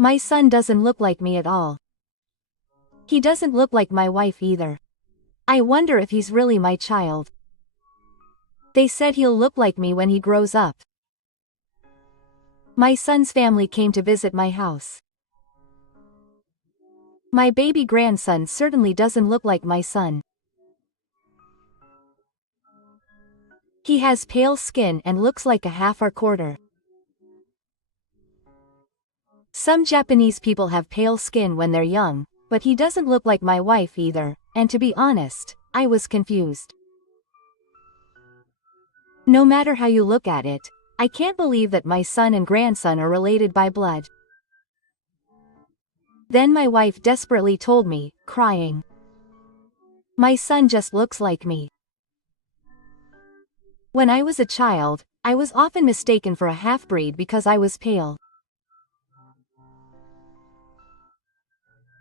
My son doesn't look like me at all. He doesn't look like my wife either. I wonder if he's really my child. They said he'll look like me when he grows up. My son's family came to visit my house. My baby grandson certainly doesn't look like my son. He has pale skin and looks like a half or quarter. Some Japanese people have pale skin when they're young, but he doesn't look like my wife either, and to be honest, I was confused. No matter how you look at it, I can't believe that my son and grandson are related by blood. Then my wife desperately told me, crying, "My son just looks like me." When I was a child, I was often mistaken for a half-breed because I was pale.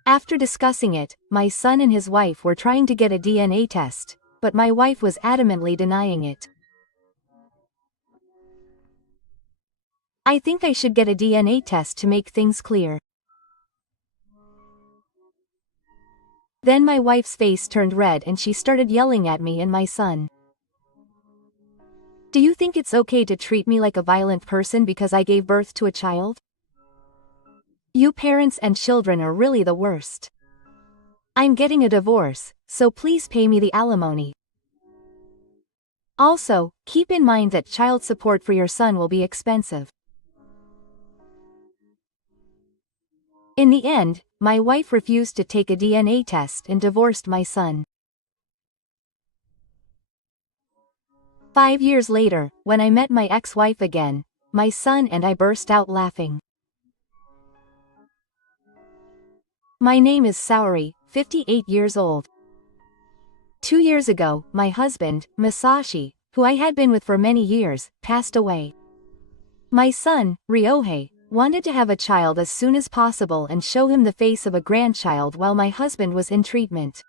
After discussing it, my son and his wife were trying to get a DNA test, but my wife was adamantly denying it. I think I should get a DNA test to make things clear. Then my wife's face turned red and she started yelling at me and my son. Do you think it's okay to treat me like a violent person because I gave birth to a child? You parents and children are really the worst. I'm getting a divorce, so please pay me the alimony. Also, keep in mind that child support for your son will be expensive. In the end, my wife refused to take a DNA test and divorced my son. 5 years later, when I met my ex-wife again, my son and I burst out laughing. My name is Saori, 58 years old. 2 years ago, my husband, Masashi, who I had been with for many years, passed away. My son, Ryohei, wanted to have a child as soon as possible and show him the face of a grandchild while my husband was in treatment.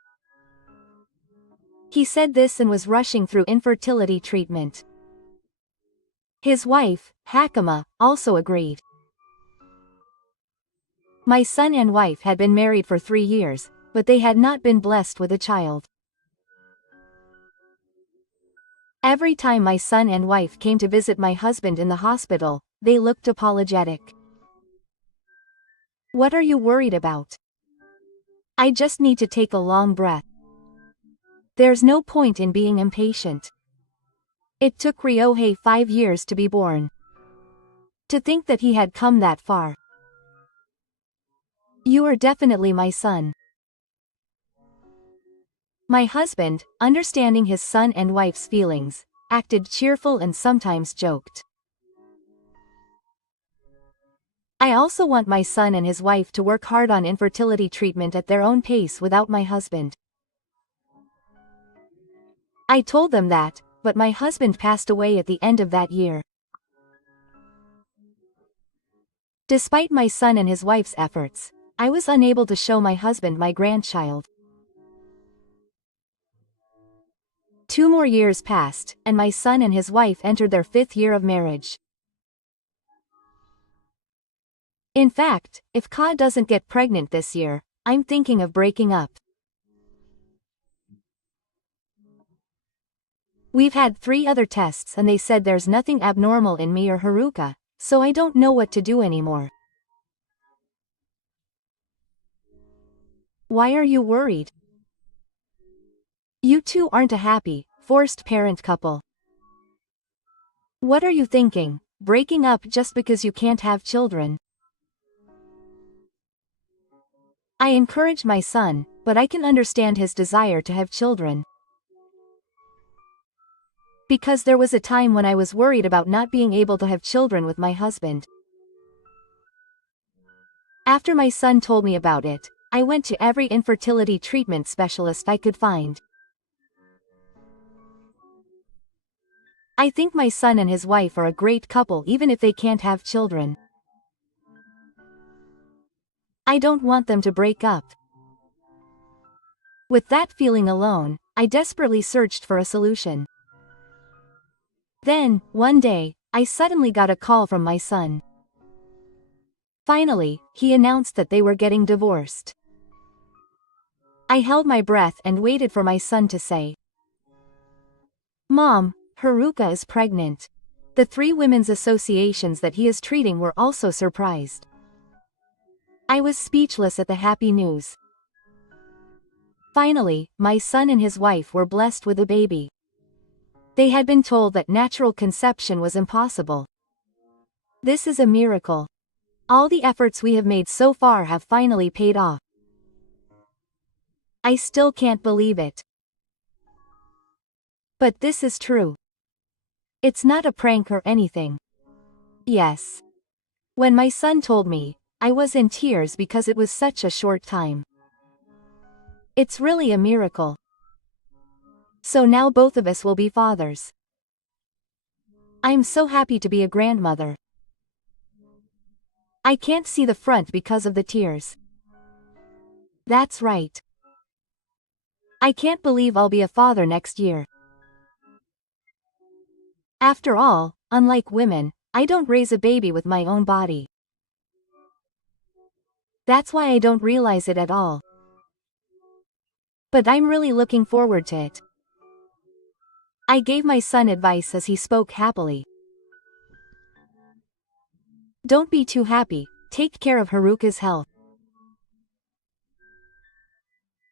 He said this and was rushing through infertility treatment. His wife, Hakama, also agreed. My son and wife had been married for 3 years, but they had not been blessed with a child. Every time my son and wife came to visit my husband in the hospital, they looked apologetic. What are you worried about? I just need to take a long breath. There's no point in being impatient. It took Ryohei 5 years to be born. To think that he had come that far. You are definitely my son. My husband, understanding his son and wife's feelings, acted cheerful and sometimes joked. I also want my son and his wife to work hard on infertility treatment at their own pace without my husband. I told them that, but my husband passed away at the end of that year. Despite my son and his wife's efforts, I was unable to show my husband my grandchild. 2 more years passed, and my son and his wife entered their 5th year of marriage. In fact, if Ka doesn't get pregnant this year, I'm thinking of breaking up. We've had 3 other tests and they said there's nothing abnormal in me or Haruka, so I don't know what to do anymore. Why are you worried? You two aren't a happy, forced parent couple. What are you thinking, breaking up just because you can't have children? I encourage my son, but I can understand his desire to have children. Because there was a time when I was worried about not being able to have children with my husband. After my son told me about it, I went to every infertility treatment specialist I could find. I think my son and his wife are a great couple even if they can't have children. I don't want them to break up. With that feeling alone, I desperately searched for a solution. Then, one day, I suddenly got a call from my son. Finally, he announced that they were getting divorced. I held my breath and waited for my son to say, "Mom, Haruka is pregnant." The three women's associations that he is treating were also surprised. I was speechless at the happy news. Finally, my son and his wife were blessed with a baby. They had been told that natural conception was impossible. This is a miracle. All the efforts we have made so far have finally paid off. I still can't believe it. But this is true. It's not a prank or anything. Yes. When my son told me, I was in tears because it was such a short time. It's really a miracle. So now both of us will be fathers. I'm so happy to be a grandmother. I can't see the front because of the tears. That's right. I can't believe I'll be a father next year. After all, unlike women, I don't raise a baby with my own body. That's why I don't realize it at all. But I'm really looking forward to it. I gave my son advice as he spoke happily. Don't be too happy, take care of Haruka's health.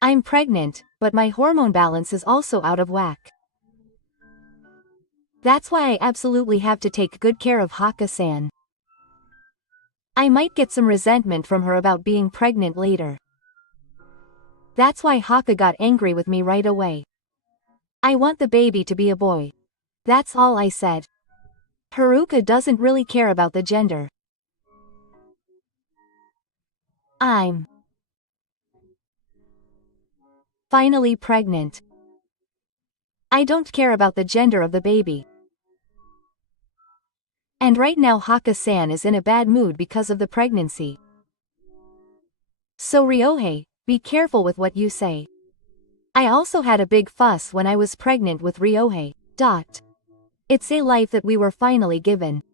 I'm pregnant, but my hormone balance is also out of whack. That's why I absolutely have to take good care of Haka-san. I might get some resentment from her about being pregnant later. That's why Haka got angry with me right away. I want the baby to be a boy. That's all I said. Haruka doesn't really care about the gender. I'm finally pregnant. I don't care about the gender of the baby. And right now Haka-san is in a bad mood because of the pregnancy. So Ryohei, be careful with what you say. I also had a big fuss when I was pregnant with Ryohei. It's a life that we were finally given.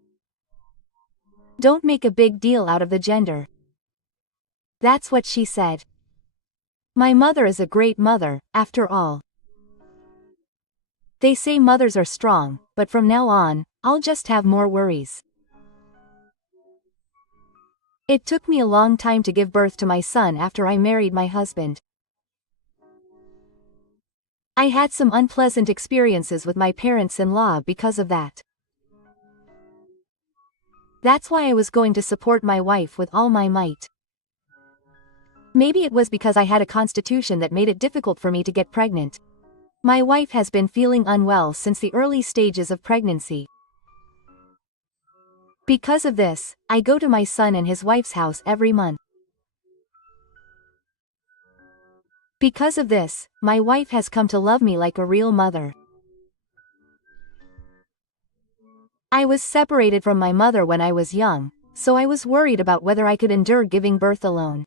Don't make a big deal out of the gender. That's what she said. My mother is a great mother, after all. They say mothers are strong, but from now on, I'll just have more worries. It took me a long time to give birth to my son after I married my husband. I had some unpleasant experiences with my parents-in-law because of that. That's why I was going to support my wife with all my might. Maybe it was because I had a constitution that made it difficult for me to get pregnant. My wife has been feeling unwell since the early stages of pregnancy. Because of this, I go to my son and his wife's house every month. Because of this, my wife has come to love me like a real mother. I was separated from my mother when I was young, so I was worried about whether I could endure giving birth alone.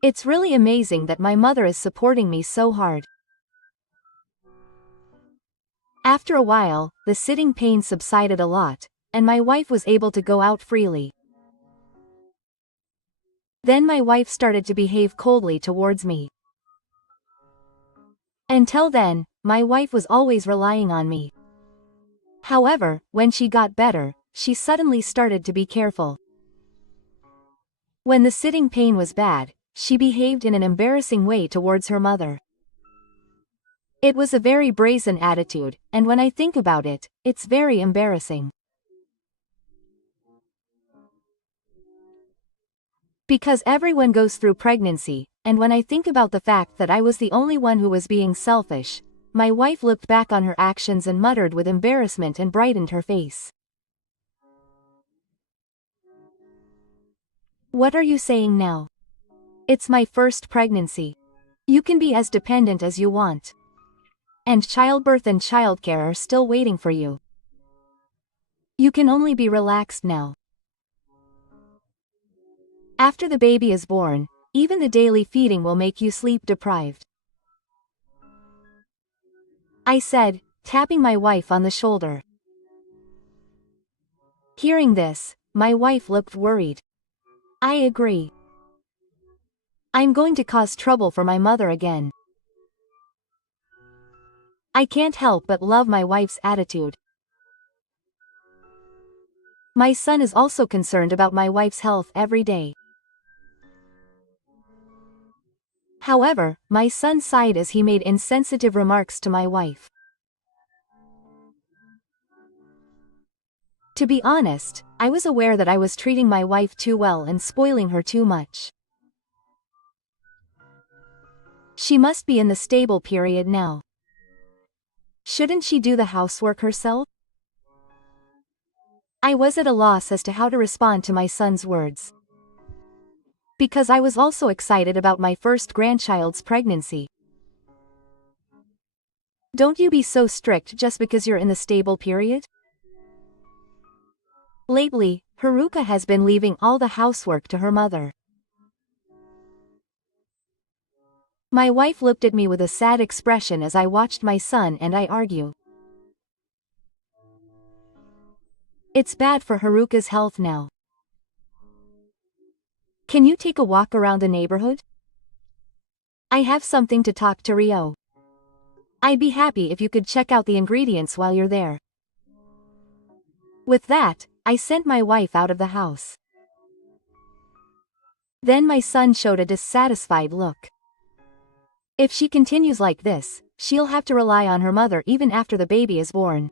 It's really amazing that my mother is supporting me so hard. After a while, the sitting pain subsided a lot, and my wife was able to go out freely. Then my wife started to behave coldly towards me. Until then, my wife was always relying on me. However, when she got better, she suddenly started to be careful. When the sitting pain was bad, she behaved in an embarrassing way towards her mother. It was a very brazen attitude, and when I think about it, it's very embarrassing. Because everyone goes through pregnancy, and when I think about the fact that I was the only one who was being selfish, my wife looked back on her actions and muttered with embarrassment and brightened her face. What are you saying now? It's my first pregnancy. You can be as dependent as you want. And childbirth and childcare are still waiting for you. You can only be relaxed now. After the baby is born, even the daily feeding will make you sleep deprived. I said, tapping my wife on the shoulder. Hearing this, my wife looked worried. I agree. I'm going to cause trouble for my mother again. I can't help but love my wife's attitude. My son is also concerned about my wife's health every day. However, my son sighed as he made insensitive remarks to my wife. To be honest, I was aware that I was treating my wife too well and spoiling her too much. She must be in the stable period now. Shouldn't she do the housework herself? I was at a loss as to how to respond to my son's words. Because I was also excited about my first grandchild's pregnancy. Don't you be so strict just because you're in the stable period? Lately, Haruka has been leaving all the housework to her mother. My wife looked at me with a sad expression as I watched my son and I argue. It's bad for Haruka's health now. Can you take a walk around the neighborhood? I have something to talk to Ryo. I'd be happy if you could check out the ingredients while you're there. With that, I sent my wife out of the house. Then my son showed a dissatisfied look. If she continues like this, she'll have to rely on her mother even after the baby is born.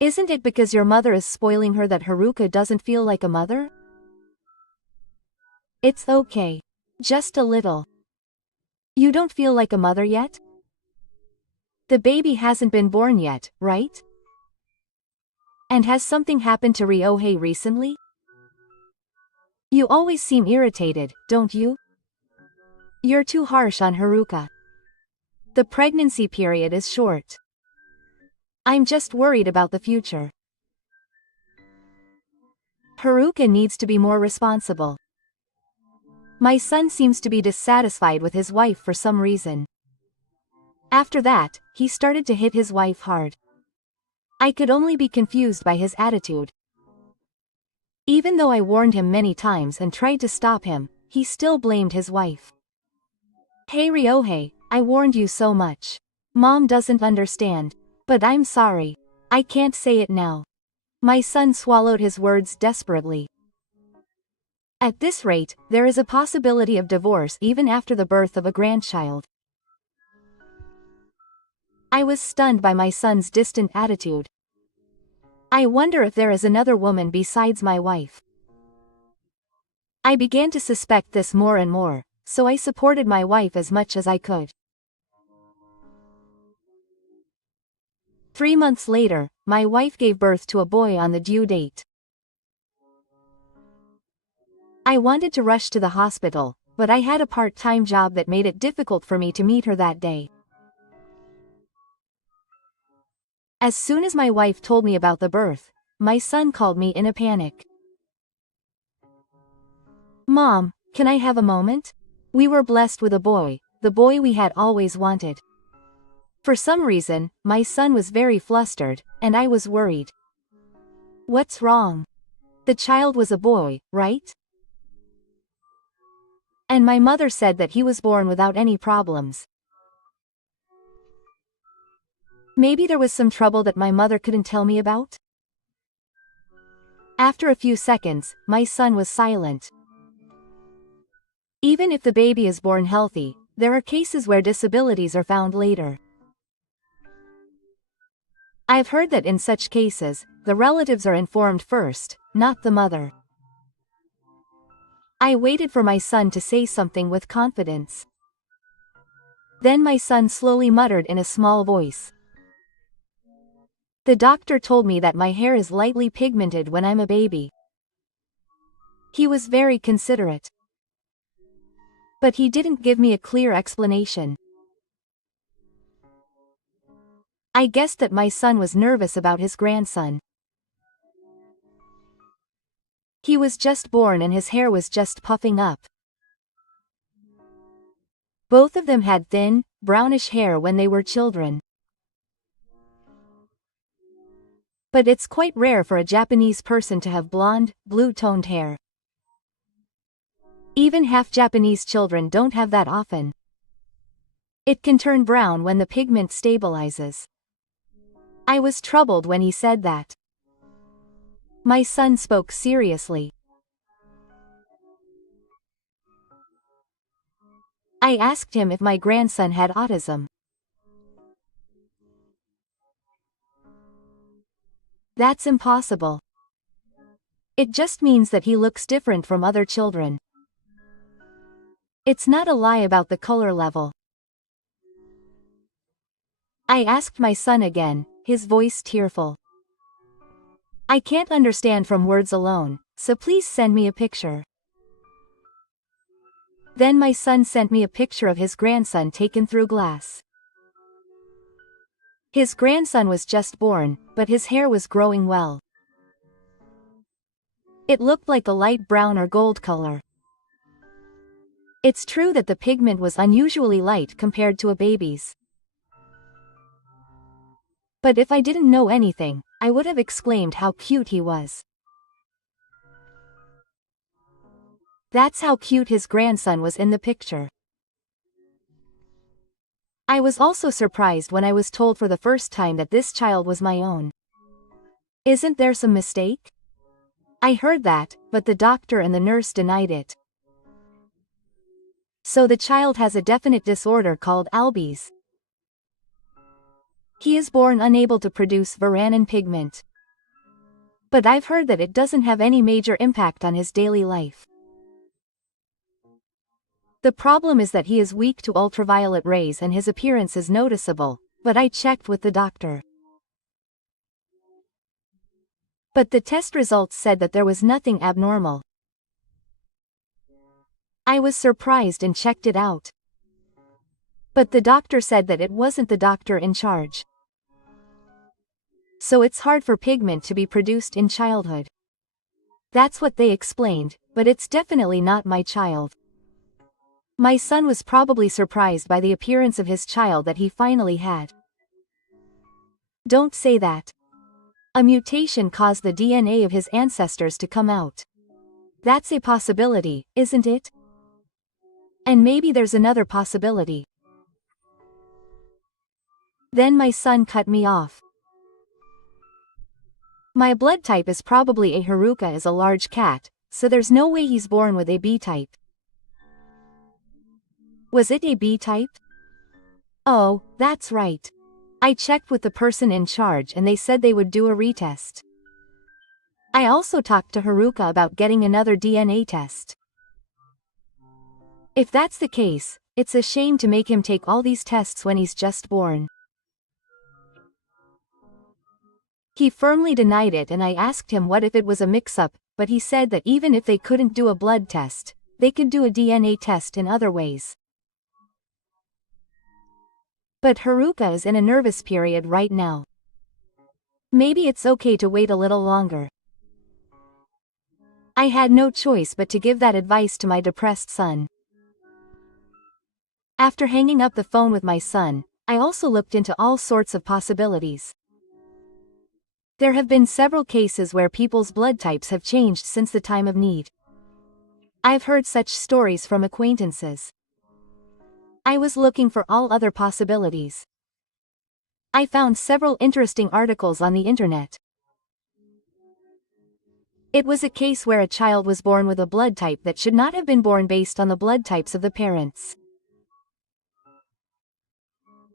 Isn't it because your mother is spoiling her that Haruka doesn't feel like a mother? It's okay. Just a little. You don't feel like a mother yet? The baby hasn't been born yet, right? And has something happened to Ryohei recently? You always seem irritated, don't you? You're too harsh on Haruka. The pregnancy period is short. I'm just worried about the future. Haruka needs to be more responsible. My son seems to be dissatisfied with his wife for some reason. After that, he started to hit his wife hard. I could only be confused by his attitude. Even though I warned him many times and tried to stop him, he still blamed his wife. Hey Ryohei, I warned you so much. Mom doesn't understand. But I'm sorry. I can't say it now. My son swallowed his words desperately. At this rate, there is a possibility of divorce even after the birth of a grandchild. I was stunned by my son's distant attitude. I wonder if there is another woman besides my wife. I began to suspect this more and more, so I supported my wife as much as I could. 3 months later, my wife gave birth to a boy on the due date. I wanted to rush to the hospital, but I had a part-time job that made it difficult for me to meet her that day. As soon as my wife told me about the birth, my son called me in a panic. Mom, can I have a moment? We were blessed with a boy, the boy we had always wanted. For some reason, my son was very flustered, and I was worried. What's wrong? The child was a boy, right? And my mother said that he was born without any problems. Maybe there was some trouble that my mother couldn't tell me about? After a few seconds, my son was silent. Even if the baby is born healthy, there are cases where disabilities are found later. I've heard that in such cases, the relatives are informed first, not the mother. I waited for my son to say something with confidence. Then my son slowly muttered in a small voice. The doctor told me that my hair is lightly pigmented when I'm a baby. He was very considerate. But he didn't give me a clear explanation. I guessed that my son was nervous about his grandson. He was just born and his hair was just puffing up. Both of them had thin, brownish hair when they were children. But it's quite rare for a Japanese person to have blonde, blue-toned hair. Even half Japanese children don't have that often. It can turn brown when the pigment stabilizes. I was troubled when he said that. My son spoke seriously. I asked him if my grandson had autism. That's impossible. It just means that he looks different from other children. It's not a lie about the color level. I asked my son again, his voice tearful. I can't understand from words alone, so please send me a picture. Then my son sent me a picture of his grandson taken through glass. His grandson was just born, but his hair was growing well. It looked like a light brown or gold color. It's true that the pigment was unusually light compared to a baby's. But if I didn't know anything, I would have exclaimed how cute he was. That's how cute his grandson was in the picture. I was also surprised when I was told for the first time that this child was my own. Isn't there some mistake? I heard that, but the doctor and the nurse denied it. So the child has a definite disorder called Albies. He is born unable to produce varanin pigment. But I've heard that it doesn't have any major impact on his daily life. The problem is that he is weak to ultraviolet rays and his appearance is noticeable, but I checked with the doctor. But the test results said that there was nothing abnormal. I was surprised and checked it out. But the doctor said that it wasn't the doctor in charge. So it's hard for pigment to be produced in childhood. That's what they explained, but it's definitely not my child. My son was probably surprised by the appearance of his child that he finally had. Don't say that. A mutation caused the DNA of his ancestors to come out. That's a possibility, isn't it? And maybe there's another possibility. Then my son cut me off. My blood type is probably a Haruka as a large cat, so there's no way he's born with a B type. Was it a B type? Oh, that's right. I checked with the person in charge and they said they would do a retest. I also talked to Haruka about getting another DNA test. If that's the case, it's a shame to make him take all these tests when he's just born. He firmly denied it and I asked him what if it was a mix-up, but he said that even if they couldn't do a blood test, they could do a DNA test in other ways. But Haruka is in a nervous period right now. Maybe it's okay to wait a little longer. I had no choice but to give that advice to my depressed son. After hanging up the phone with my son, I also looked into all sorts of possibilities. There have been several cases where people's blood types have changed since the time of need. I've heard such stories from acquaintances. I was looking for all other possibilities. I found several interesting articles on the internet. It was a case where a child was born with a blood type that should not have been born based on the blood types of the parents.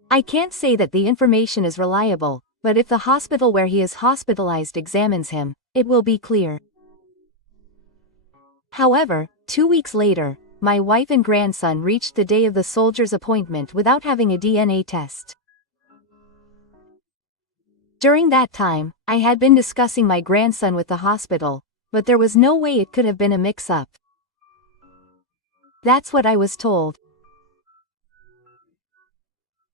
I can't say that the information is reliable, but if the hospital where he is hospitalized examines him, it will be clear. However, 2 weeks later, my wife and grandson reached the day of the soldier's appointment without having a DNA test. During that time, I had been discussing my grandson with the hospital, but there was no way it could have been a mix-up. That's what I was told.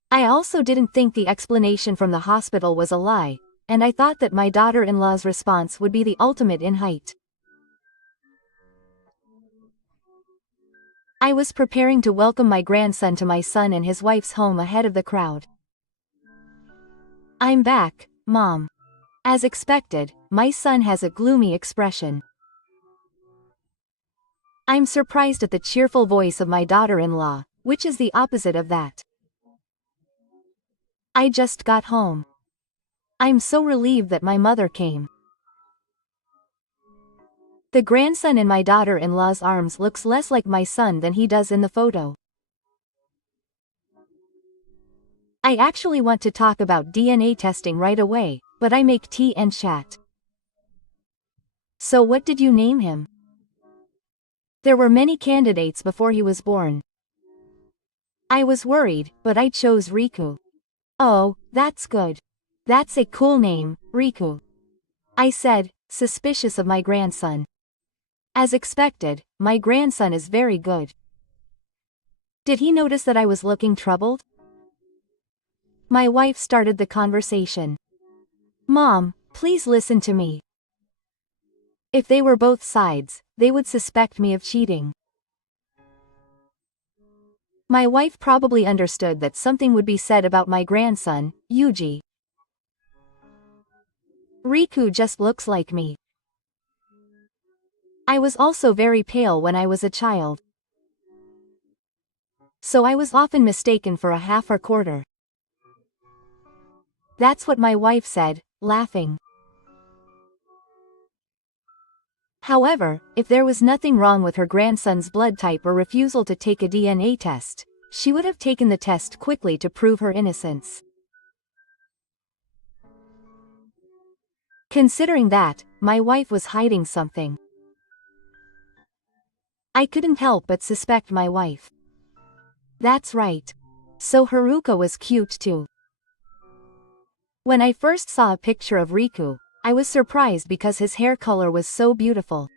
I also didn't think the explanation from the hospital was a lie, and I thought that my daughter-in-law's response would be the ultimate in height. I was preparing to welcome my grandson to my son and his wife's home ahead of the crowd. "I'm back, Mom," As expected, my son has a gloomy expression. I'm surprised at the cheerful voice of my daughter-in-law, which is the opposite of that. I just got home. I'm so relieved that my mother came. The grandson in my daughter-in-law's arms looks less like my son than he does in the photo. I actually want to talk about DNA testing right away, but I make tea and chat. So what did you name him? There were many candidates before he was born. I was worried, but I chose Riku. Oh, that's good. That's a cool name, Riku. I said, suspicious of my grandson. As expected, my grandson is very good. Did he notice that I was looking troubled? My wife started the conversation. Mom, please listen to me. If they were both sides, they would suspect me of cheating. My wife probably understood that something would be said about my grandson, Yuji. Riku just looks like me. I was also very pale when I was a child. So I was often mistaken for a half or quarter. That's what my wife said, laughing. However, if there was nothing wrong with her grandson's blood type or refusal to take a DNA test, she would have taken the test quickly to prove her innocence. Considering that, my wife was hiding something. I couldn't help but suspect my wife. That's right. So Haruka was cute too. When I first saw a picture of Riku, I was surprised because his hair color was so beautiful.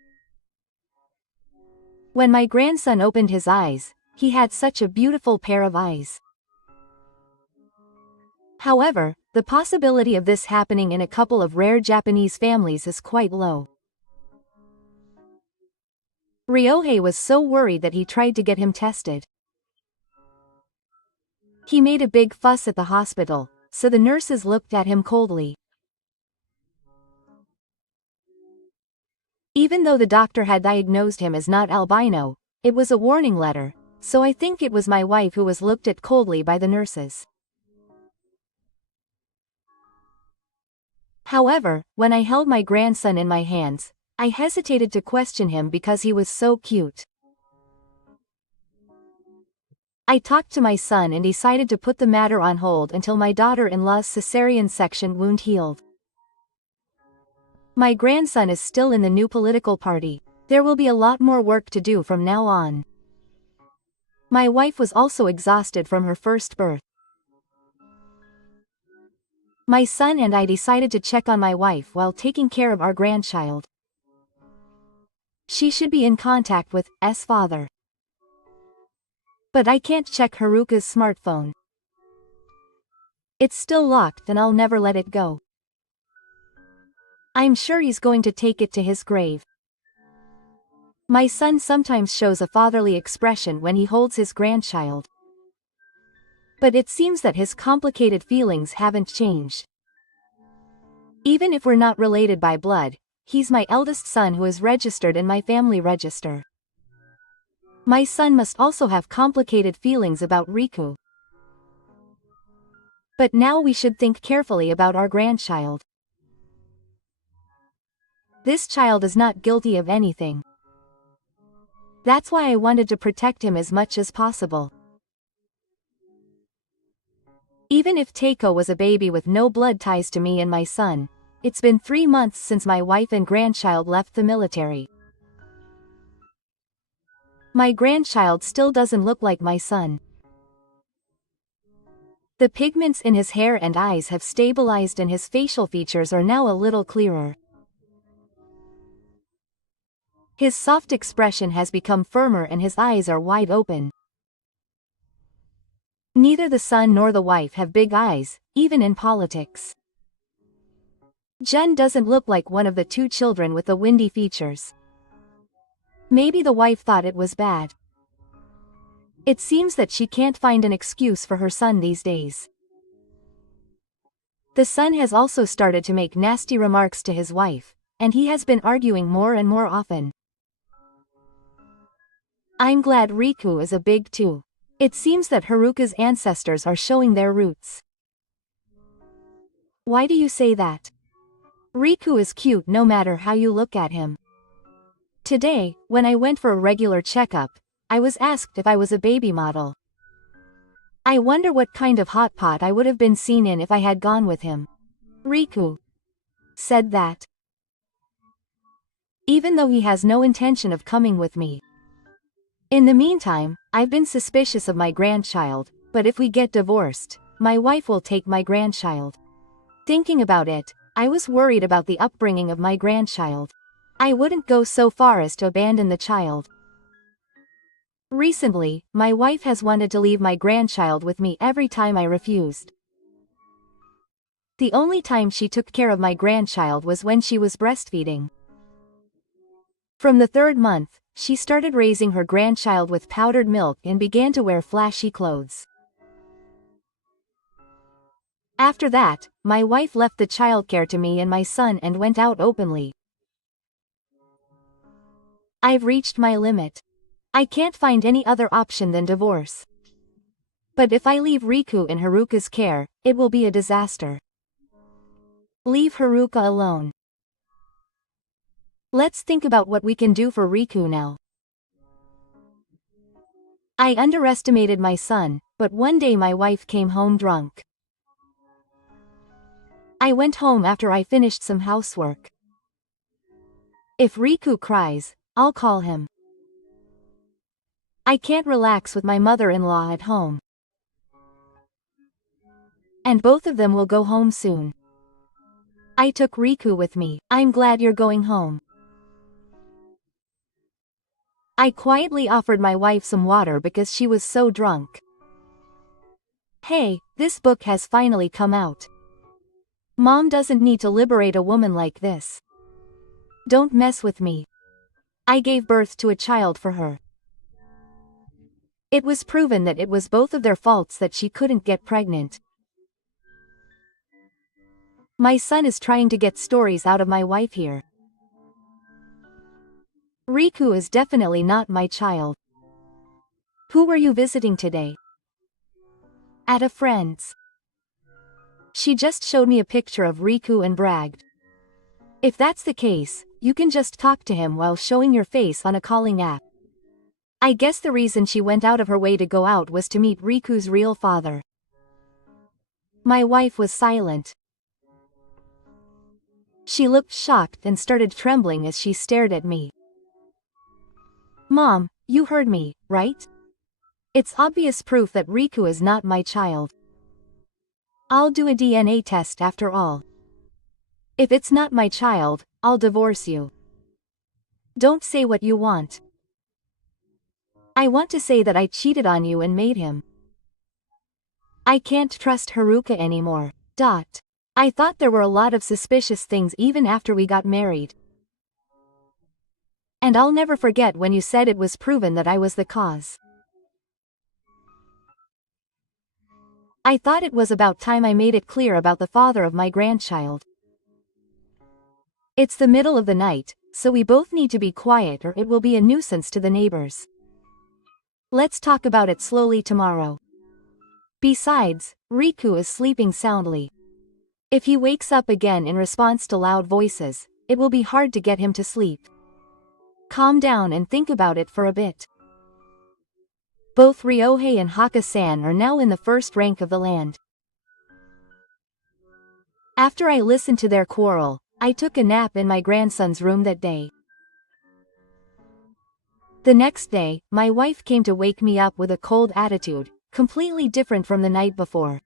When my grandson opened his eyes, he had such a beautiful pair of eyes. However, the possibility of this happening in a couple of rare Japanese families is quite low. Ryohei was so worried that he tried to get him tested. He made a big fuss at the hospital, so the nurses looked at him coldly. Even though the doctor had diagnosed him as not albino, it was a warning letter, so I think it was my wife who was looked at coldly by the nurses. However, when I held my grandson in my hands, I hesitated to question him because he was so cute. I talked to my son and decided to put the matter on hold until my daughter-in-law's cesarean section wound healed. My grandson is still in the new political party. There will be a lot more work to do from now on. My wife was also exhausted from her first birth. My son and I decided to check on my wife while taking care of our grandchild. She should be in contact with S father. But I can't check Haruka's smartphone. It's still locked and I'll never let it go. I'm sure he's going to take it to his grave. My son sometimes shows a fatherly expression when he holds his grandchild. But it seems that his complicated feelings haven't changed. Even if we're not related by blood, he's my eldest son who is registered in my family register. My son must also have complicated feelings about Riku. But now we should think carefully about our grandchild. This child is not guilty of anything. That's why I wanted to protect him as much as possible. Even if Teiko was a baby with no blood ties to me and my son, it's been 3 months since my wife and grandchild left the military. My grandchild still doesn't look like my son. The pigments in his hair and eyes have stabilized and his facial features are now a little clearer. His soft expression has become firmer and his eyes are wide open. Neither the son nor the wife have big eyes, even in politics. Jen doesn't look like one of the 2 children with the windy features. Maybe the wife thought it was bad. It seems that she can't find an excuse for her son these days. The son has also started to make nasty remarks to his wife, and he has been arguing more and more often. I'm glad Riku is a big two. It seems that Haruka's ancestors are showing their roots. Why do you say that? Riku is cute no matter how you look at him. Today, when I went for a regular checkup, I was asked if I was a baby model. I wonder what kind of hot pot I would have been seen in if I had gone with him. Riku said that. Even though he has no intention of coming with me. In the meantime, I've been suspicious of my grandchild, but if we get divorced, my wife will take my grandchild. Thinking about it, I was worried about the upbringing of my grandchild. I wouldn't go so far as to abandon the child. Recently, my wife has wanted to leave my grandchild with me every time I refused. The only time she took care of my grandchild was when she was breastfeeding. From the 3rd month, she started raising her grandchild with powdered milk and began to wear flashy clothes. After that, my wife left the childcare to me and my son and went out openly. I've reached my limit. I can't find any other option than divorce. But if I leave Riku in Haruka's care, it will be a disaster. Leave Haruka alone. Let's think about what we can do for Riku now. I underestimated my son, but one day my wife came home drunk. I went home after I finished some housework. If Riku cries, I'll call him. I can't relax with my mother-in-law at home. And both of them will go home soon. I took Riku with me. I'm glad you're going home. I quietly offered my wife some water because she was so drunk. Hey, this book has finally come out. Mom doesn't need to liberate a woman like this. Don't mess with me. I gave birth to a child for her. It was proven that it was both of their faults that she couldn't get pregnant. My son is trying to get stories out of my wife here. Riku is definitely not my child. Who were you visiting today? At a friend's. She just showed me a picture of Riku and bragged. If that's the case, you can just talk to him while showing your face on a calling app. I guess the reason she went out of her way to go out was to meet Riku's real father. My wife was silent. She looked shocked and started trembling as she stared at me. Mom, you heard me, right? It's obvious proof that Riku is not my child. I'll do a DNA test after all. If it's not my child, I'll divorce you. Don't say what you want. I want to say that I cheated on you and made him. I can't trust Haruka anymore. I thought there were a lot of suspicious things even after we got married. And I'll never forget when you said it was proven that I was the cause. I thought it was about time I made it clear about the father of my grandchild. It's the middle of the night, so we both need to be quiet or it will be a nuisance to the neighbors. Let's talk about it slowly tomorrow. Besides, Riku is sleeping soundly. If he wakes up again in response to loud voices, it will be hard to get him to sleep. Calm down and think about it for a bit. Both Ryohei and Haka-san are now in the first rank of the land. After I listened to their quarrel, I took a nap in my grandson's room that day. The next day, my wife came to wake me up with a cold attitude, completely different from the night before.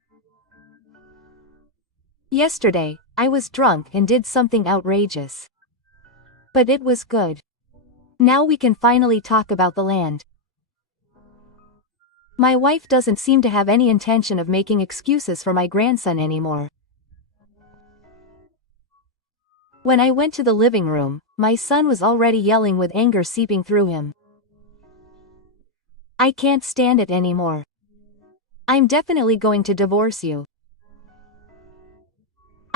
Yesterday, I was drunk and did something outrageous. But it was good. Now we can finally talk about the land. My wife doesn't seem to have any intention of making excuses for my grandson anymore. When I went to the living room, my son was already yelling with anger seeping through him. I can't stand it anymore. I'm definitely going to divorce you.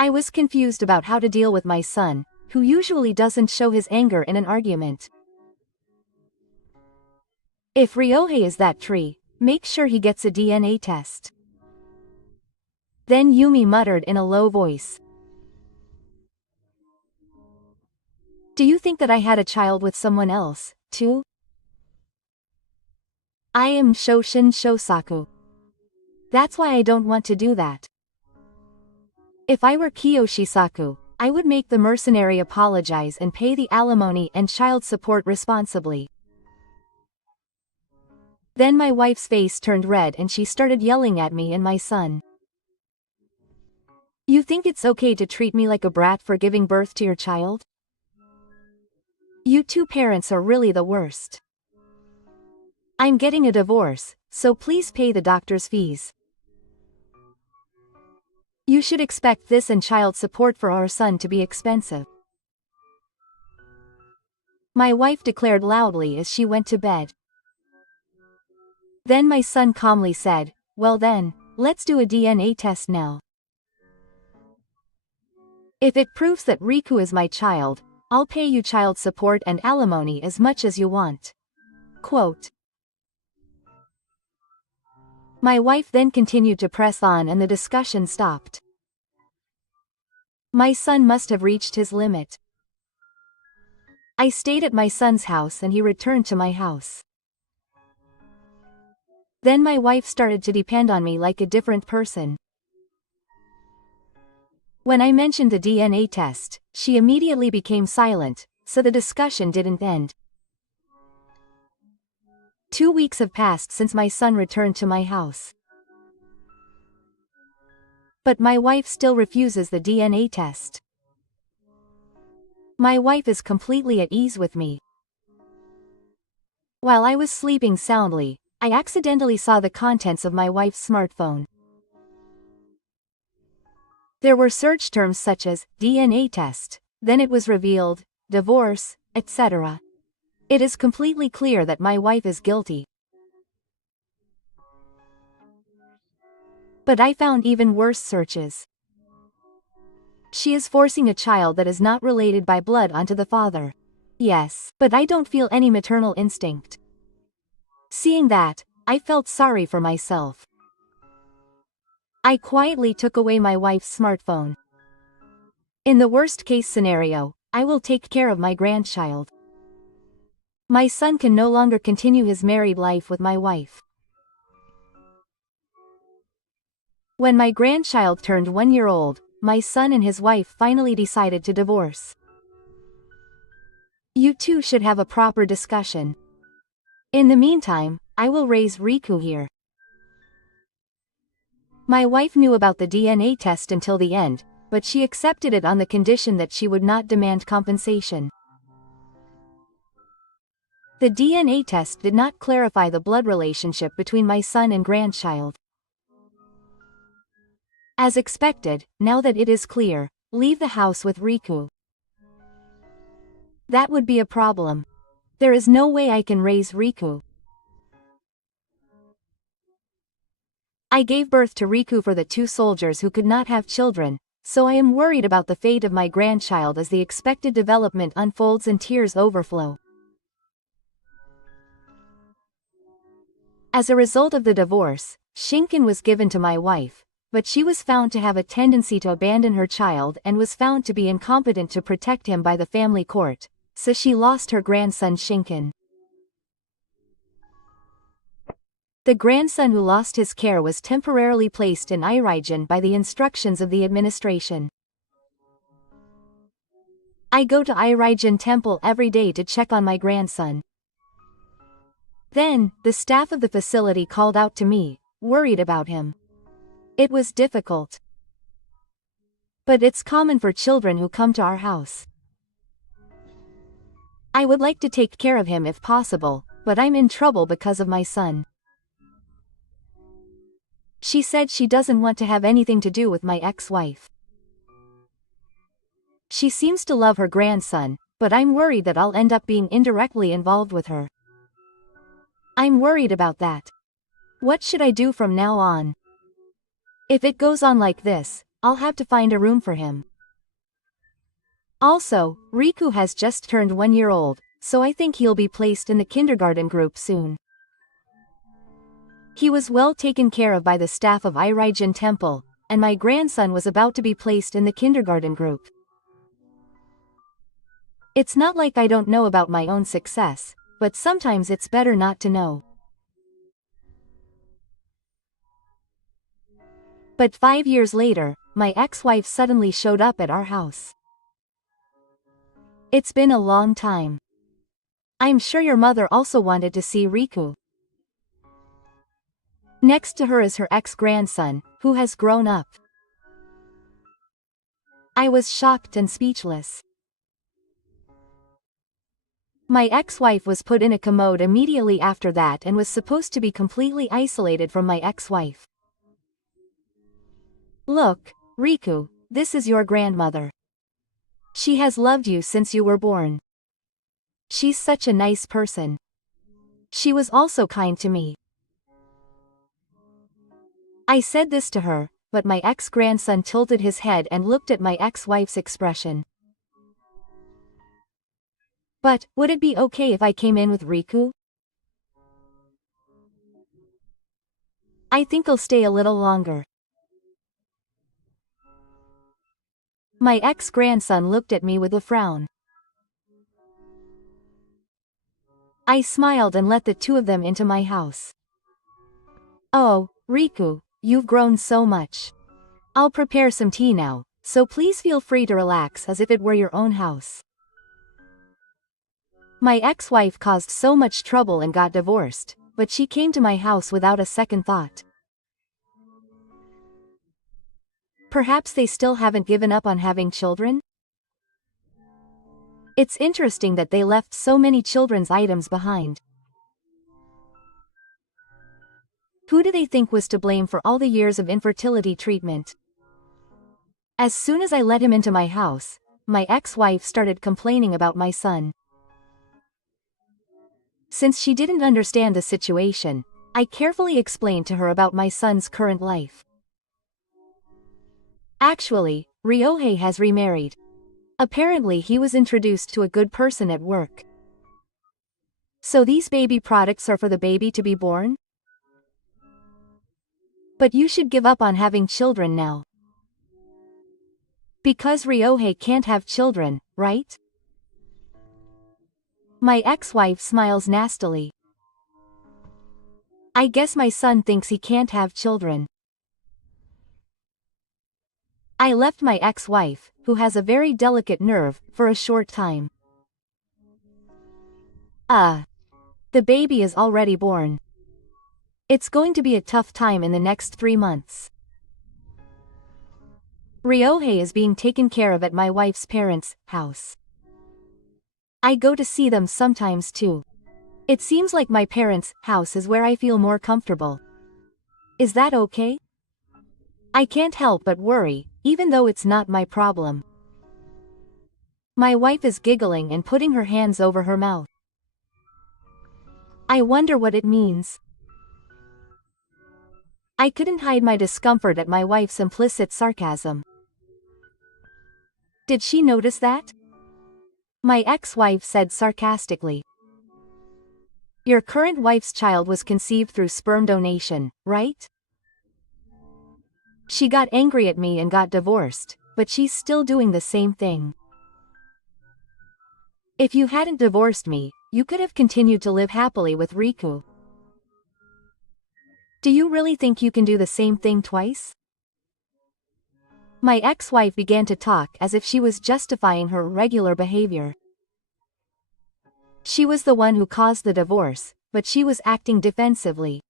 I was confused about how to deal with my son, who usually doesn't show his anger in an argument. If Ryohei is that tree, make sure he gets a DNA test. Then Yumi muttered in a low voice. Do you think that I had a child with someone else, too? I am Shoshin Shosaku. That's why I don't want to do that. If I were Kiyoshisaku, I would make the mercenary apologize and pay the alimony and child support responsibly. Then my wife's face turned red and she started yelling at me and my son. You think it's okay to treat me like a brat for giving birth to your child? You two parents are really the worst. I'm getting a divorce, so please pay the doctor's fees. You should expect this and child support for our son to be expensive. My wife declared loudly as she went to bed. Then my son calmly said, well then, let's do a DNA test now. If it proves that Riku is my child, I'll pay you child support and alimony as much as you want. Quote. My wife then continued to press on and the discussion stopped. My son must have reached his limit. I stayed at my son's house and he returned to my house. Then my wife started to depend on me like a different person. When I mentioned the DNA test, she immediately became silent, so the discussion didn't end. 2 weeks have passed since my son returned to my house. But my wife still refuses the DNA test. My wife is completely at ease with me. While I was sleeping soundly, I accidentally saw the contents of my wife's smartphone. There were search terms such as DNA test, then it was revealed, divorce, etc. It is completely clear that my wife is guilty. But I found even worse searches. She is forcing a child that is not related by blood onto the father. Yes, but I don't feel any maternal instinct. Seeing that, I felt sorry for myself. I quietly took away my wife's smartphone. In the worst case scenario, I will take care of my grandchild. My son can no longer continue his married life with my wife. When my grandchild turned 1 year old, my son and his wife finally decided to divorce. You two should have a proper discussion. In the meantime, I will raise Riku here. My wife knew about the DNA test until the end, but she accepted it on the condition that she would not demand compensation. The DNA test did not clarify the blood relationship between my son and grandchild. As expected, now that it is clear, leave the house with Riku. That would be a problem. There is no way I can raise Riku. I gave birth to Riku for the 2 soldiers who could not have children, so I am worried about the fate of my grandchild as the expected development unfolds and tears overflow. As a result of the divorce, Shinken was given to my wife, but she was found to have a tendency to abandon her child and was found to be incompetent to protect him by the family court, so she lost her grandson Shinken. The grandson who lost his care was temporarily placed in Iraijin by the instructions of the administration. I go to Iraijin Temple every day to check on my grandson. Then, the staff of the facility called out to me, worried about him. It was difficult. But it's common for children who come to our house. I would like to take care of him if possible, but I'm in trouble because of my son. She said she doesn't want to have anything to do with my ex-wife. She seems to love her grandson, but I'm worried that I'll end up being indirectly involved with her. I'm worried about that. What should I do from now on? If it goes on like this, I'll have to find a room for him. Also, Riku has just turned 1 year old, so I think he'll be placed in the kindergarten group soon. He was well taken care of by the staff of Iraijin Temple, and my grandson was about to be placed in the kindergarten group. It's not like I don't know about my own success, but sometimes it's better not to know. But 5 years later, my ex-wife suddenly showed up at our house. It's been a long time. I'm sure your mother also wanted to see Riku. Next to her is her ex-grandson, who has grown up. I was shocked and speechless. My ex-wife was put in a commode immediately after that and was supposed to be completely isolated from my ex-wife. Look, Riku, this is your grandmother. She has loved you since you were born. She's such a nice person. She was also kind to me. I said this to her, but my ex-grandson tilted his head and looked at my ex-wife's expression. But, would it be okay if I came in with Riku? I think I'll stay a little longer. My ex-grandson looked at me with a frown. I smiled and let the two of them into my house. Oh, Riku, you've grown so much. I'll prepare some tea now, so please feel free to relax as if it were your own house. My ex-wife caused so much trouble and got divorced, but she came to my house without a second thought. Perhaps they still haven't given up on having children? It's interesting that they left so many children's items behind. Who do they think was to blame for all the years of infertility treatment? As soon as I let him into my house, my ex-wife started complaining about my son. Since she didn't understand the situation, I carefully explained to her about my son's current life. Actually, Ryohei has remarried. Apparently he was introduced to a good person at work. So these baby products are for the baby to be born? But you should give up on having children now. Because Ryohei can't have children, right? My ex-wife smiles nastily. I guess my son thinks he can't have children. I left my ex-wife, who has a very delicate nerve, for a short time. The baby is already born. It's going to be a tough time in the next 3 months. Ryohei is being taken care of at my wife's parents' house. I go to see them sometimes too. It seems like my parents' house is where I feel more comfortable. Is that okay? I can't help but worry, even though it's not my problem. My wife is giggling and putting her hands over her mouth. I wonder what it means. I couldn't hide my discomfort at my wife's implicit sarcasm. Did she notice that? My ex-wife said sarcastically. Your current wife's child was conceived through sperm donation, right? She got angry at me and got divorced, but she's still doing the same thing. If you hadn't divorced me, you could have continued to live happily with Riku. Do you really think you can do the same thing twice? My ex-wife began to talk as if she was justifying her irregular behavior. She was the one who caused the divorce, but she was acting defensively.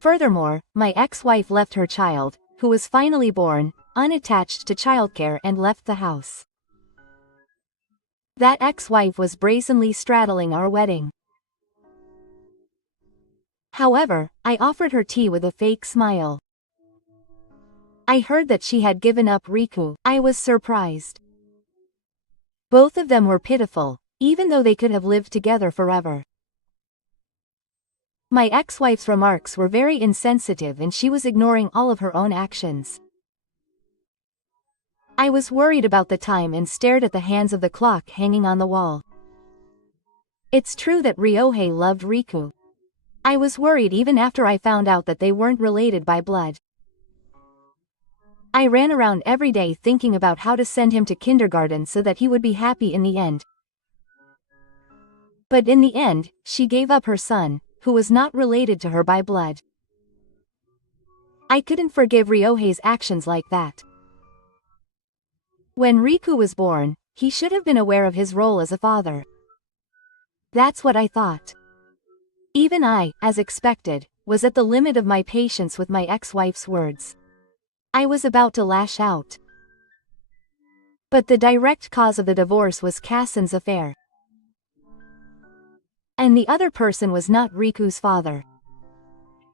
Furthermore, my ex-wife left her child, who was finally born, unattached to childcare and left the house. That ex-wife was brazenly straddling our wedding. However, I offered her tea with a fake smile. I heard that she had given up Riku. I was surprised. Both of them were pitiful, even though they could have lived together forever. My ex-wife's remarks were very insensitive and she was ignoring all of her own actions. I was worried about the time and stared at the hands of the clock hanging on the wall. It's true that Ryohei loved Riku. I was worried even after I found out that they weren't related by blood. I ran around every day thinking about how to send him to kindergarten so that he would be happy in the end. But in the end, she gave up her son, who was not related to her by blood. I couldn't forgive Ryohei's actions like that. When Riku was born, he should have been aware of his role as a father. That's what I thought. Even I, as expected, was at the limit of my patience with my ex-wife's words. I was about to lash out. But the direct cause of the divorce was Kasen's affair. And the other person was not Riku's father.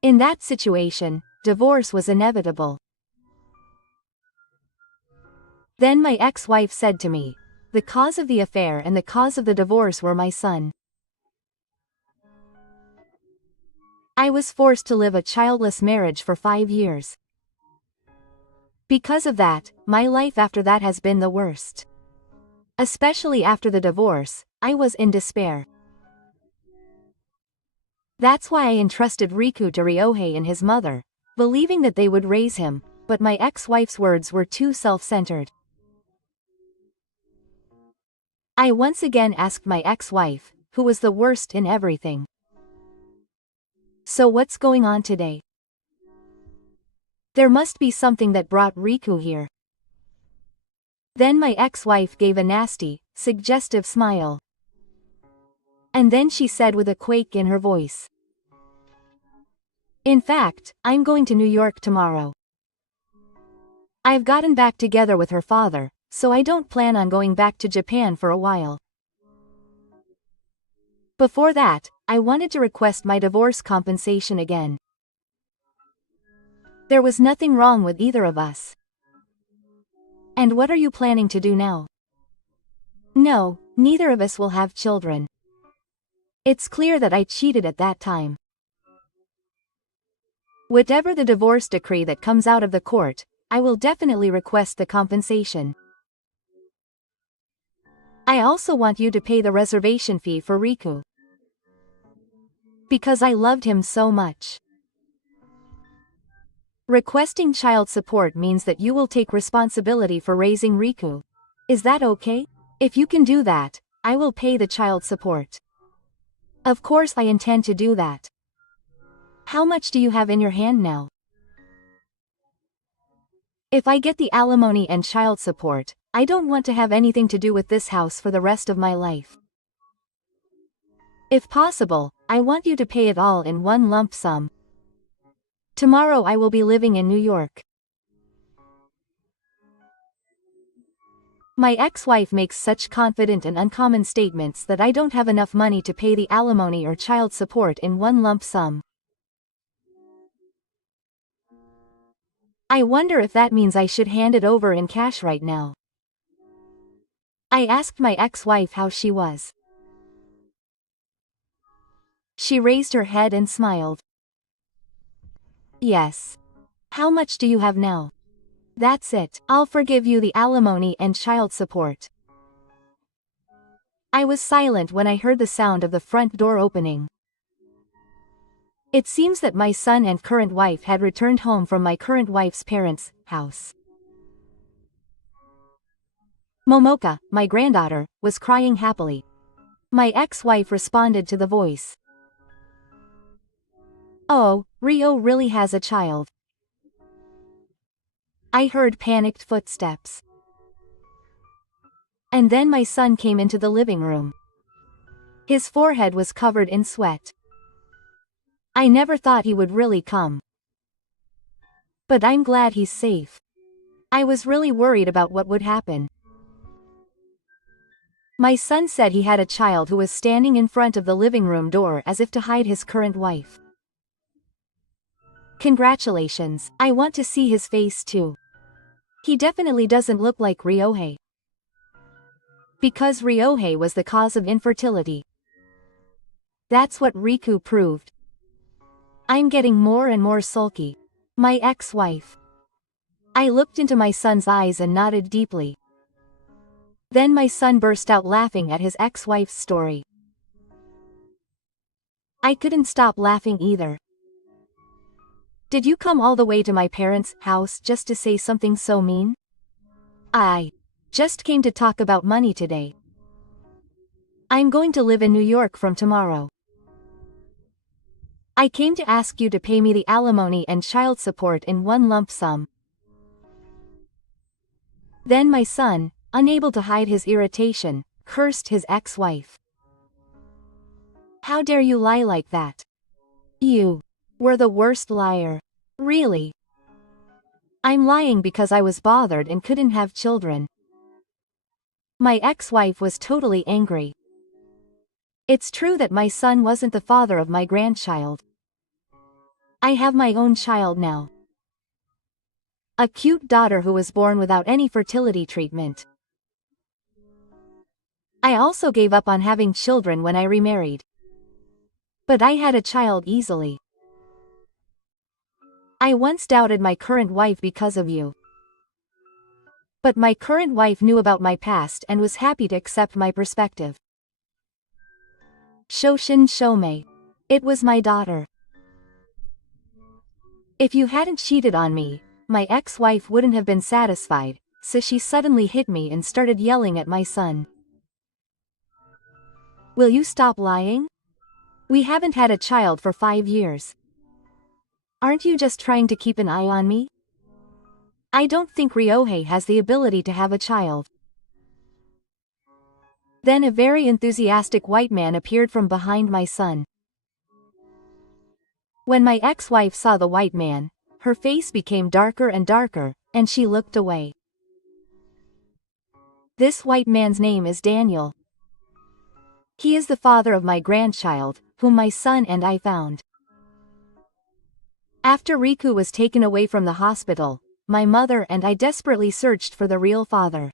In that situation, divorce was inevitable. Then my ex-wife said to me, the cause of the affair and the cause of the divorce were my son. I was forced to live a childless marriage for 5 years. Because of that, my life after that has been the worst. Especially after the divorce, I was in despair. That's why I entrusted Riku to Ryohei and his mother, believing that they would raise him, but my ex-wife's words were too self-centered. I once again asked my ex-wife, who was the worst in everything. So what's going on today? There must be something that brought Riku here. Then my ex-wife gave a nasty, suggestive smile. And then she said with a quake in her voice. In fact, I'm going to New York tomorrow. I've gotten back together with her father, so I don't plan on going back to Japan for a while. Before that, I wanted to request my divorce compensation again. There was nothing wrong with either of us. And what are you planning to do now? No, neither of us will have children. It's clear that I cheated at that time. Whatever the divorce decree that comes out of the court, I will definitely request the compensation. I also want you to pay the reservation fee for Riku. Because I loved him so much. Requesting child support means that you will take responsibility for raising Riku. Is that okay? If you can do that, I will pay the child support. Of course I intend to do that. How much do you have in your hand now? If I get the alimony and child support, I don't want to have anything to do with this house for the rest of my life. If possible, I want you to pay it all in one lump sum. Tomorrow I will be living in New York. My ex-wife makes such confident and uncommon statements that I don't have enough money to pay the alimony or child support in one lump sum. I wonder if that means I should hand it over in cash right now. I asked my ex-wife how she was. She raised her head and smiled. Yes. How much do you have now? That's it. I'll forgive you the alimony and child support. I was silent when I heard the sound of the front door opening. It seems that my son and current wife had returned home from my current wife's parents' house. Momoka, my granddaughter, was crying happily. My ex-wife responded to the voice. Oh, Ryo really has a child. I heard panicked footsteps. And then my son came into the living room. His forehead was covered in sweat. I never thought he would really come. But I'm glad he's safe. I was really worried about what would happen. My son said he had a child who was standing in front of the living room door as if to hide his current wife. Congratulations, I want to see his face too. He definitely doesn't look like Ryohei. Because Ryohei was the cause of infertility. That's what Riku proved. I'm getting more and more sulky. My ex-wife. I looked into my son's eyes and nodded deeply. Then my son burst out laughing at his ex-wife's story. I couldn't stop laughing either. Did you come all the way to my parents' house just to say something so mean? I just came to talk about money today. I'm going to live in New York from tomorrow. I came to ask you to pay me the alimony and child support in one lump sum. Then my son, unable to hide his irritation, cursed his ex-wife. How dare you lie like that? You were the worst liar. Really? I'm lying because I was bothered and couldn't have children. My ex-wife was totally angry. It's true that my son wasn't the father of my grandchild. I have my own child now. A cute daughter who was born without any fertility treatment. I also gave up on having children when I remarried. But I had a child easily. I once doubted my current wife because of you. But my current wife knew about my past and was happy to accept my perspective. Shoshin Shomei. It was my daughter. If you hadn't cheated on me, my ex-wife wouldn't have been satisfied, so she suddenly hit me and started yelling at my son. Will you stop lying? We haven't had a child for 5 years. Aren't you just trying to keep an eye on me? I don't think Ryohei has the ability to have a child. Then a very enthusiastic white man appeared from behind my son. When my ex-wife saw the white man, her face became darker and darker, and she looked away. This white man's name is Daniel. He is the father of my grandchild, whom my son and I found. After Riku was taken away from the hospital, my mother and I desperately searched for the real father.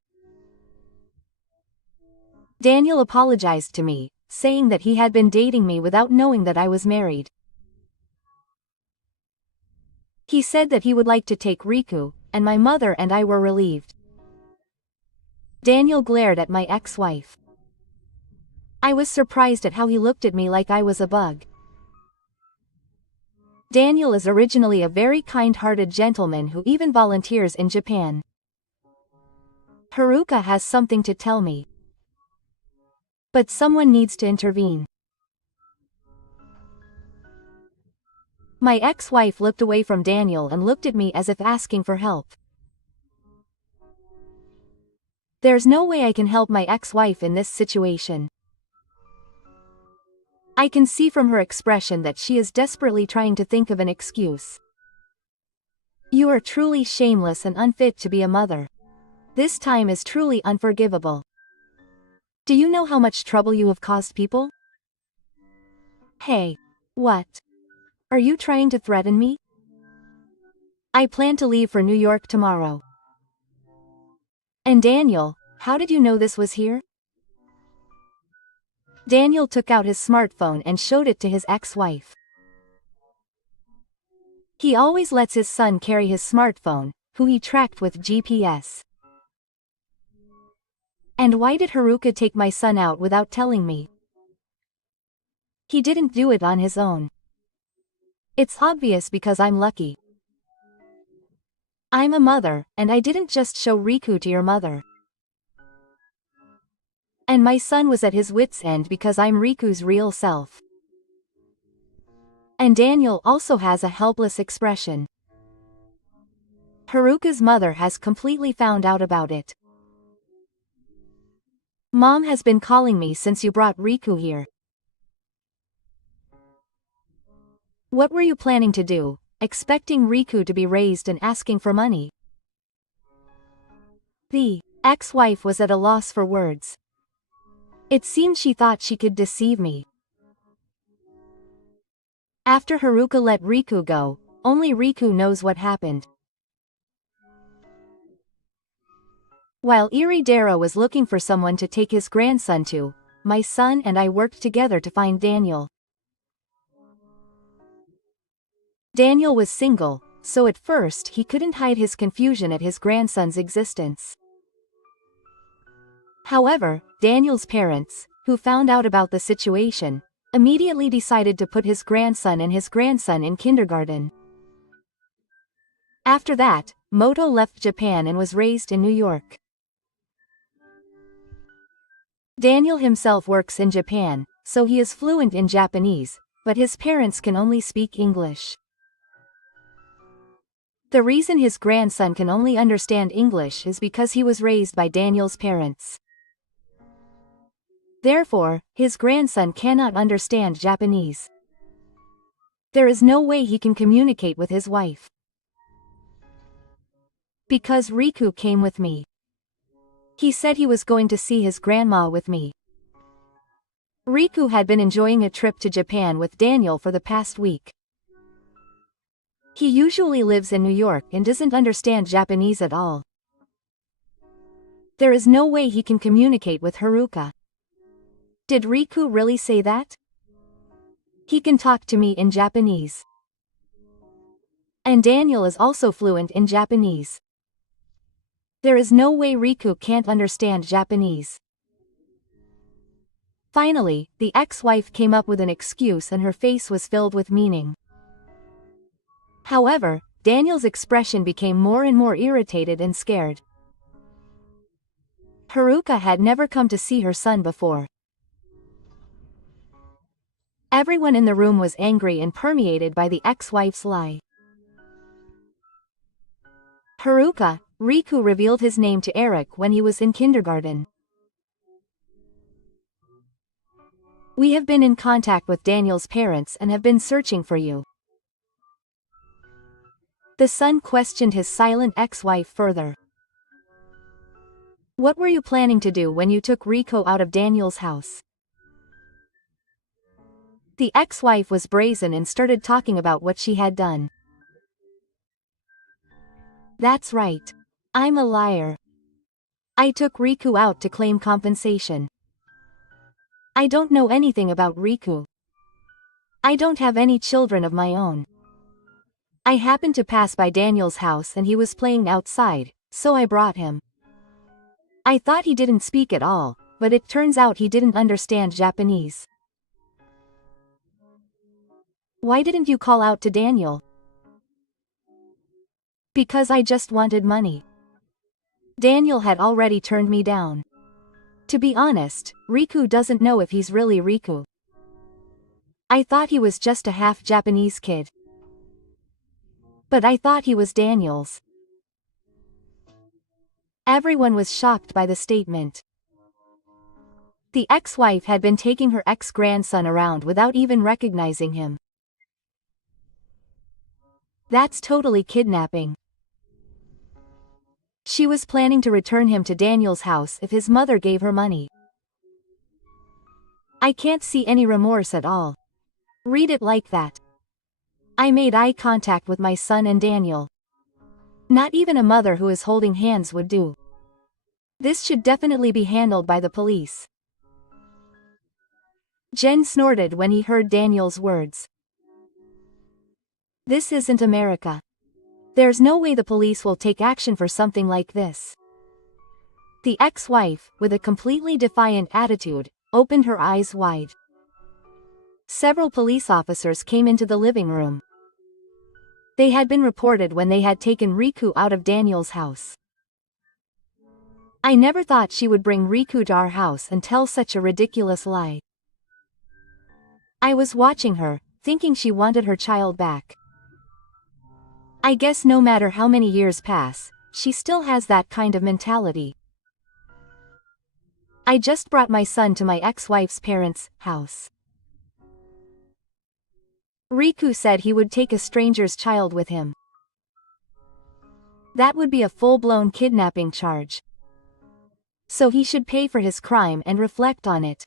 Daniel apologized to me, saying that he had been dating me without knowing that I was married. He said that he would like to take Riku, and my mother and I were relieved. Daniel glared at my ex-wife. I was surprised at how he looked at me like I was a bug. Daniel is originally a very kind-hearted gentleman who even volunteers in Japan. Haruka has something to tell me. But someone needs to intervene. My ex-wife looked away from Daniel and looked at me as if asking for help. There's no way I can help my ex-wife in this situation. I can see from her expression that she is desperately trying to think of an excuse. You are truly shameless and unfit to be a mother. This time is truly unforgivable. Do you know how much trouble you have caused people? Hey. What? Are you trying to threaten me? I plan to leave for New York tomorrow. And Daniel, how did you know this was here? Daniel took out his smartphone and showed it to his ex-wife. He always lets his son carry his smartphone, who he tracked with GPS. And why did Haruka take my son out without telling me? He didn't do it on his own. It's obvious because I'm lucky. I'm a mother, and I didn't just show Riku to your mother. And my son was at his wit's end because I'm Riku's real self. And Daniel also has a helpless expression. Haruka's mother has completely found out about it. Mom has been calling me since you brought Riku here. What were you planning to do, expecting Riku to be raised and asking for money? The ex-wife was at a loss for words. It seemed she thought she could deceive me. After Haruka let Riku go, only Riku knows what happened. While Iridara was looking for someone to take his grandson to, my son and I worked together to find Daniel. Daniel was single, so at first he couldn't hide his confusion at his grandson's existence. However, Daniel's parents, who found out about the situation, immediately decided to put his grandson in kindergarten. After that, Moto left Japan and was raised in New York. Daniel himself works in Japan, so he is fluent in Japanese, but his parents can only speak English. The reason his grandson can only understand English is because he was raised by Daniel's parents. Therefore, his grandson cannot understand Japanese. There is no way he can communicate with his wife. Because Riku came with me. He said he was going to see his grandma with me. Riku had been enjoying a trip to Japan with Daniel for the past week. He usually lives in New York and doesn't understand Japanese at all. There is no way he can communicate with Haruka. Did Riku really say that? He can talk to me in Japanese. And Daniel is also fluent in Japanese. There is no way Riku can't understand Japanese. Finally, the ex-wife came up with an excuse and her face was filled with meaning. However, Daniel's expression became more and more irritated and scared. Haruka had never come to see her son before. Everyone in the room was angry and permeated by the ex-wife's lie. Haruka, Riku revealed his name to Eric when he was in kindergarten. We have been in contact with Daniel's parents and have been searching for you. The son questioned his silent ex-wife further. What were you planning to do when you took Riku out of Daniel's house? The ex-wife was brazen and started talking about what she had done. That's right. I'm a liar. I took Riku out to claim compensation. I don't know anything about Riku. I don't have any children of my own. I happened to pass by Daniel's house and he was playing outside, so I brought him. I thought he didn't speak at all, but it turns out he didn't understand Japanese. Why didn't you call out to Daniel? Because I just wanted money. Daniel had already turned me down. To be honest, Riku doesn't know if he's really Riku. I thought he was just a half-Japanese kid. But I thought he was Daniel's. Everyone was shocked by the statement. The ex-wife had been taking her ex-grandson around without even recognizing him. That's totally kidnapping. She was planning to return him to Daniel's house if his mother gave her money. I can't see any remorse at all. Read it like that. I made eye contact with my son and Daniel. Not even a mother who is holding hands would do. This should definitely be handled by the police. Jen snorted when he heard Daniel's words. This isn't America. There's no way the police will take action for something like this. The ex-wife, with a completely defiant attitude, opened her eyes wide. Several police officers came into the living room. They had been reported when they had taken Riku out of Daniel's house. I never thought she would bring Riku to our house and tell such a ridiculous lie. I was watching her, thinking she wanted her child back. I guess no matter how many years pass, she still has that kind of mentality. I just brought my son to my ex-wife's parents' house. Riku said he would take a stranger's child with him. That would be a full-blown kidnapping charge. So he should pay for his crime and reflect on it.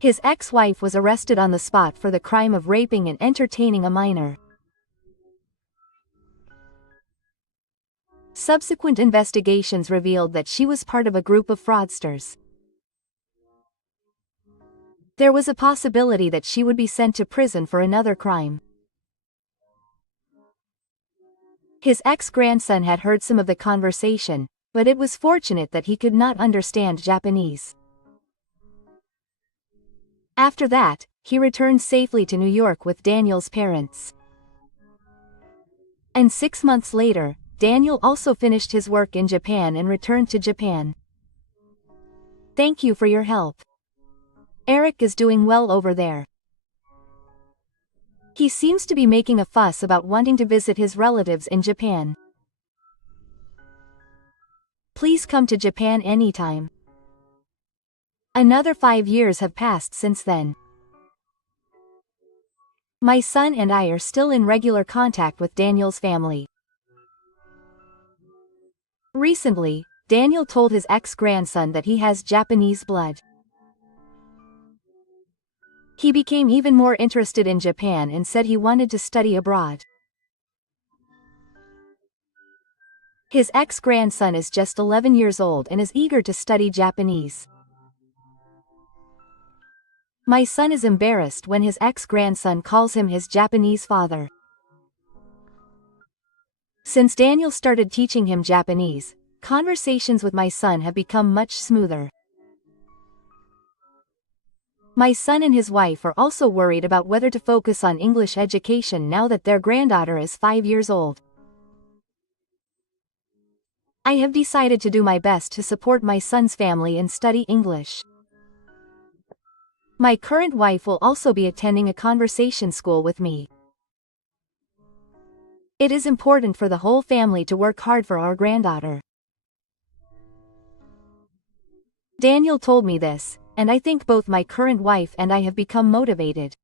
His ex-wife was arrested on the spot for the crime of raping and entertaining a minor. Subsequent investigations revealed that she was part of a group of fraudsters. There was a possibility that she would be sent to prison for another crime. His ex-grandson had heard some of the conversation, but it was fortunate that he could not understand Japanese. After that, he returned safely to New York with Daniel's parents. And 6 months later, Daniel also finished his work in Japan and returned to Japan. Thank you for your help. Eric is doing well over there. He seems to be making a fuss about wanting to visit his relatives in Japan. Please come to Japan anytime. Another 5 years have passed since then. My son and I are still in regular contact with Daniel's family. Recently, Daniel told his ex-grandson that he has Japanese blood. He became even more interested in Japan and said he wanted to study abroad. His ex-grandson is just 11 years old and is eager to study Japanese. My son is embarrassed when his ex-grandson calls him his Japanese father. Since Daniel started teaching him Japanese, conversations with my son have become much smoother. My son and his wife are also worried about whether to focus on English education now that their granddaughter is 5 years old. I have decided to do my best to support my son's family and study English. My current wife will also be attending a conversation school with me. It is important for the whole family to work hard for our granddaughter. Daniel told me this, and I think both my current wife and I have become motivated.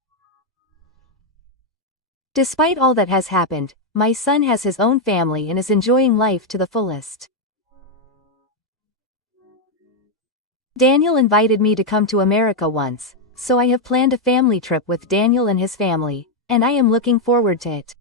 Despite all that has happened, my son has his own family and is enjoying life to the fullest. Daniel invited me to come to America once, so I have planned a family trip with Daniel and his family, and I am looking forward to it.